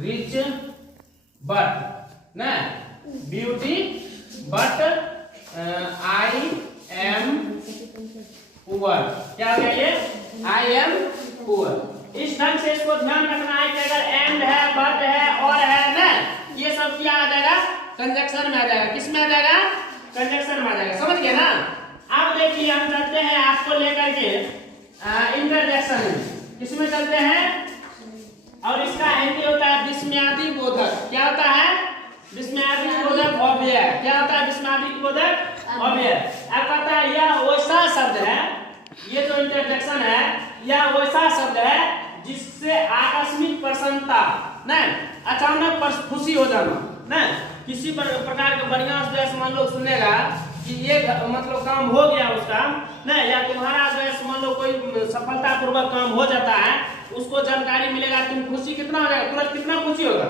Rich but ना beauty but I am poor. क्या हो गया ये? I am poor. इस ढंग से इसको ध्यान रखना है कि अगर एंड है, बट है, और है ना, ये सब क्या आ जाएगा? कंजक्शन में आ जाएगा। किस में आ जाएगा? कंजक्शन में आ जाएगा। समझ गए ना? अब देखिए हम चलते हैं आपको लेकर के इंटरजेक्शन में। किसमें चलते हैं? और इसका हिंदी होता है विस्मयादि बोधक। क्या होता है? विस्मयादि बोधक अव्यय। क्या होता है विस्मयादि बोधक अव्यय? अब कहता है यह वैसा शब्द है, ये जो इंटरजेक्शन है यह वैसा शब्द है जिससे आकस्मिक प्रसन्नता ना, अचानक खुशी हो जाना ना, किसी प्रकार के बढ़िया से मान लो सुनेगा कि ये मतलब काम हो गया उसका ना, या तुम्हारा जो मान लो कोई सफलता पूर्वक काम हो जाता है, उसको जानकारी मिलेगा, तुम खुशी कितना हो जाएगा, तुरंत कितना खुशी होगा,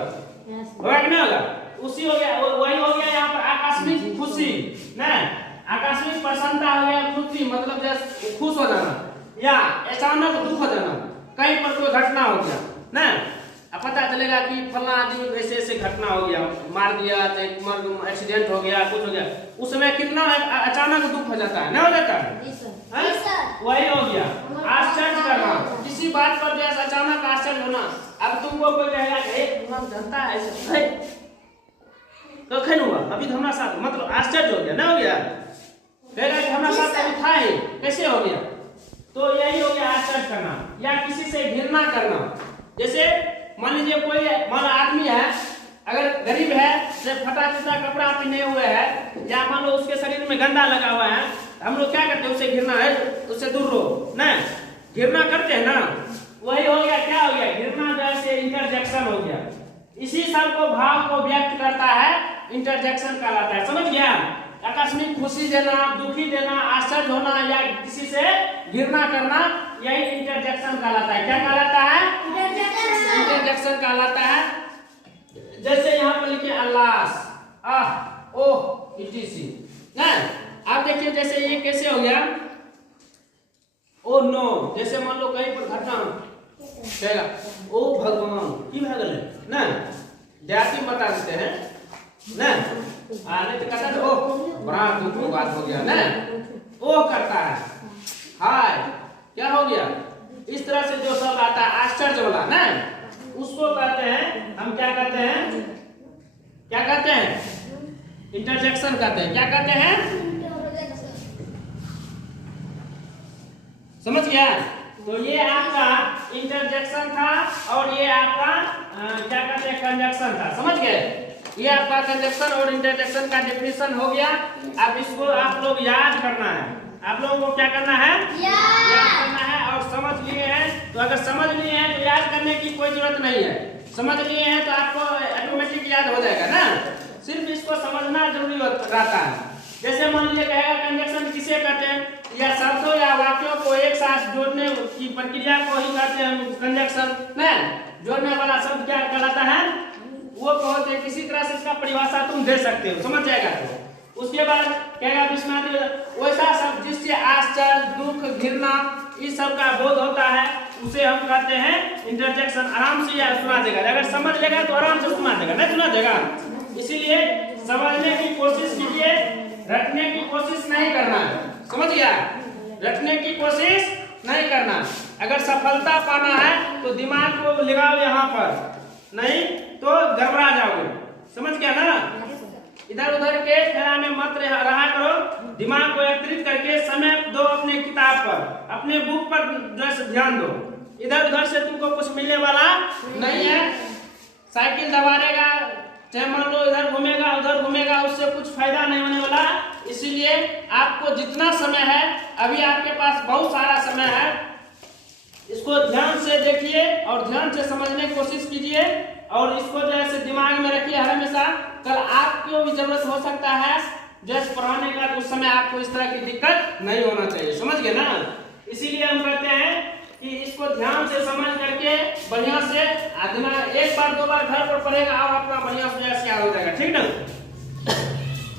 होगा कि नहीं होगा? उसी हो गया, वही हो गया यहाँ पर आकस्मिक खुशी ना, आकस्मिक प्रसन्नता हो गया, खुशी मतलब जैसे खुश हो जाना, या अचानक दुख हो जाना, कहीं पर कोई घटना हो गया ना, अब पता चलेगा कि फलना आदमी ऐसे ऐसे घटना हो गया, मार दिया, एक्सीडेंट हो गया, कुछ हो गया, उस समय कितना अचानक दुख हो जाता है, ना हो जाता है? वही हो गया आश्चर्य करना, किसी बात पर जैसे अचानक आश्चर्य होना। अब तुमको कोई कहेगा कि जनता है ऐसे तो खैर हुआ अभी हमारा साथ, मतलब आश्चर्य हो गया, ना हो गया? कहेगा कि हमारा साथ अभी था ही, कैसे हो गया? तो यही हो गया आश्चर्य करना, या किसी से घृणा करना। जैसे मान लीजिए कोई मान आदमी है, अगर गरीब है, से फटा चिटा कपड़ा पहने हुए है, या मान लो उसके शरीर में गंदा लगा हुआ है, हम लोग क्या करते हैं? उससे घृणा है, उससे दूर रहो ना, घृणा करते हैं ना। वही हो गया, क्या हो गया? घृणा जैसे इंटरजेक्शन हो गया। इसी सब को भाव को व्यक्त करता है, इंटरजेक्शन कहलाता है। समझ गया? आकस्मिक खुशी देना, दुखी देना, आश्चर्य होना, या किसी से घृणा करना, यही इंटरजेक्शन कहलाता है। क्या कहलाता है? इंटरजेक्शन कहलाता है। जैसे यहाँ पर लिखे अल्लास, आह, ओह, इटीसी ना। आप देखिए जैसे ये कैसे हो गया? ओ नो, जैसे मान लो कहीं पर घटना कहेगा ओ भगवान की भगल है ना, जाति बता देते हैं ना, नहीं तो कहता है ओ बड़ा दुख की बात हो गया ना, ओ करता है, हाय क्या हो गया, इस तरह से जो शब्द आता है आश्चर्य वाला ना, उसको कहते हैं, हम क्या कहते हैं? क्या कहते हैं? इंटरजेक्शन कहते हैं। क्या कहते हैं? समझ गया? तो ये आपका इंटरजेक्शन था, और ये आपका क्या कहते हैं? कंजक्शन था। समझ गए? ये आपका कंजक्शन और इंटरजेक्शन का डेफिनेशन हो गया। अब इसको आप लोग याद करना है। आप लोगों को क्या करना है? याद करना है। और समझ लिए हैं तो, अगर समझ लिए हैं तो याद करने की कोई जरूरत नहीं है। समझ लिए हैं तो आपको ऑटोमेटिक याद हो जाएगा ना, सिर्फ इसको समझना जरूरी रहता है। जैसे मान लीजिए कहेगा कंजक्शन किसे कहते हैं, या शब्दों या वाक्यों को एक साथ जोड़ने की प्रक्रिया को ही कहते हैं कंजक्शन ना। जोड़ने वाला शब्द क्या कहलाता है? वो कहते हैं। किसी तरह से इसका परिभाषा तुम दे सकते हो, समझ जाएगा तो। उसके बाद कहेगा विस्मयादि, वैसा शब्द जिससे आश्चर्य, दुख, घृणा इस सब का बोध होता है, उसे हम कहते हैं इंटरजेक्शन। आराम से यह सुना देगा, अगर समझ लेगा तो आराम से सुना देगा, नहीं सुना देगा। इसीलिए समझने की कोशिश कीजिए, रटने की कोशिश नहीं करना। समझ गया? रटने की कोशिश नहीं करना। अगर सफलता पाना है तो दिमाग को लगाओ यहाँ पर, नहीं तो घबरा जाओगे। समझ गया ना? इधर उधर के खेला में मत रहा करो, दिमाग को एकत्रित करके समय दो अपने किताब पर, अपने बुक पर जैसे ध्यान दो। इधर उधर से तुमको कुछ मिलने वाला नहीं है। साइकिल दबाएगा, चाहे मान लो इधर घूमेगा उधर घूमेगा, उससे कुछ फायदा नहीं होने वाला। इसीलिए आपको जितना समय है, अभी आपके पास बहुत सारा समय है, इसको ध्यान से देखिए और ध्यान से समझने की कोशिश कीजिए, और इसको जैसे दिमाग में रखिए हमेशा। कल आपको भी जरूरत हो सकता है जैसे पढ़ाने का, उस समय आपको इस तरह की दिक्कत नहीं होना चाहिए। समझ गए ना? इसीलिए हम कहते हैं कि इसको ध्यान से समझ करके बढ़िया से आदमी एक बार दो बार घर पर पढ़ेगा और अपना बढ़िया से जैसे याद हो जाएगा। ठीक ना?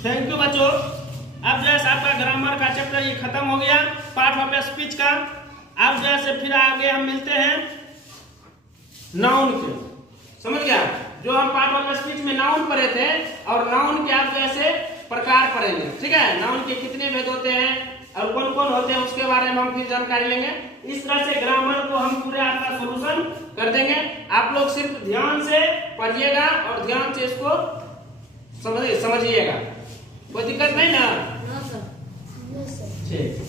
थैंक यू बच्चों। अब जैसे आपका ग्रामर का चैप्टर ये खत्म हो गया, पार्ट ऑफ स्पीच का। अब जैसे फिर आगे हम मिलते हैं नाउन के। समझ गया? जो हम पार्ट ऑफ स्पीच में नाउन पढ़े थे और नाउन के आप जैसे प्रकार पढ़ेंगे, ठीक है? नाउन के कितने भेद होते हैं और कौन कौन होते हैं उसके बारे में हम फिर जानकारी लेंगे। इस तरह से ग्रामर को हम पूरे आपका सोल्यूशन कर देंगे। आप लोग सिर्फ ध्यान से पढ़िएगा और ध्यान से इसको समझिएगा। कोई दिक्कत नहीं ना? ठीक।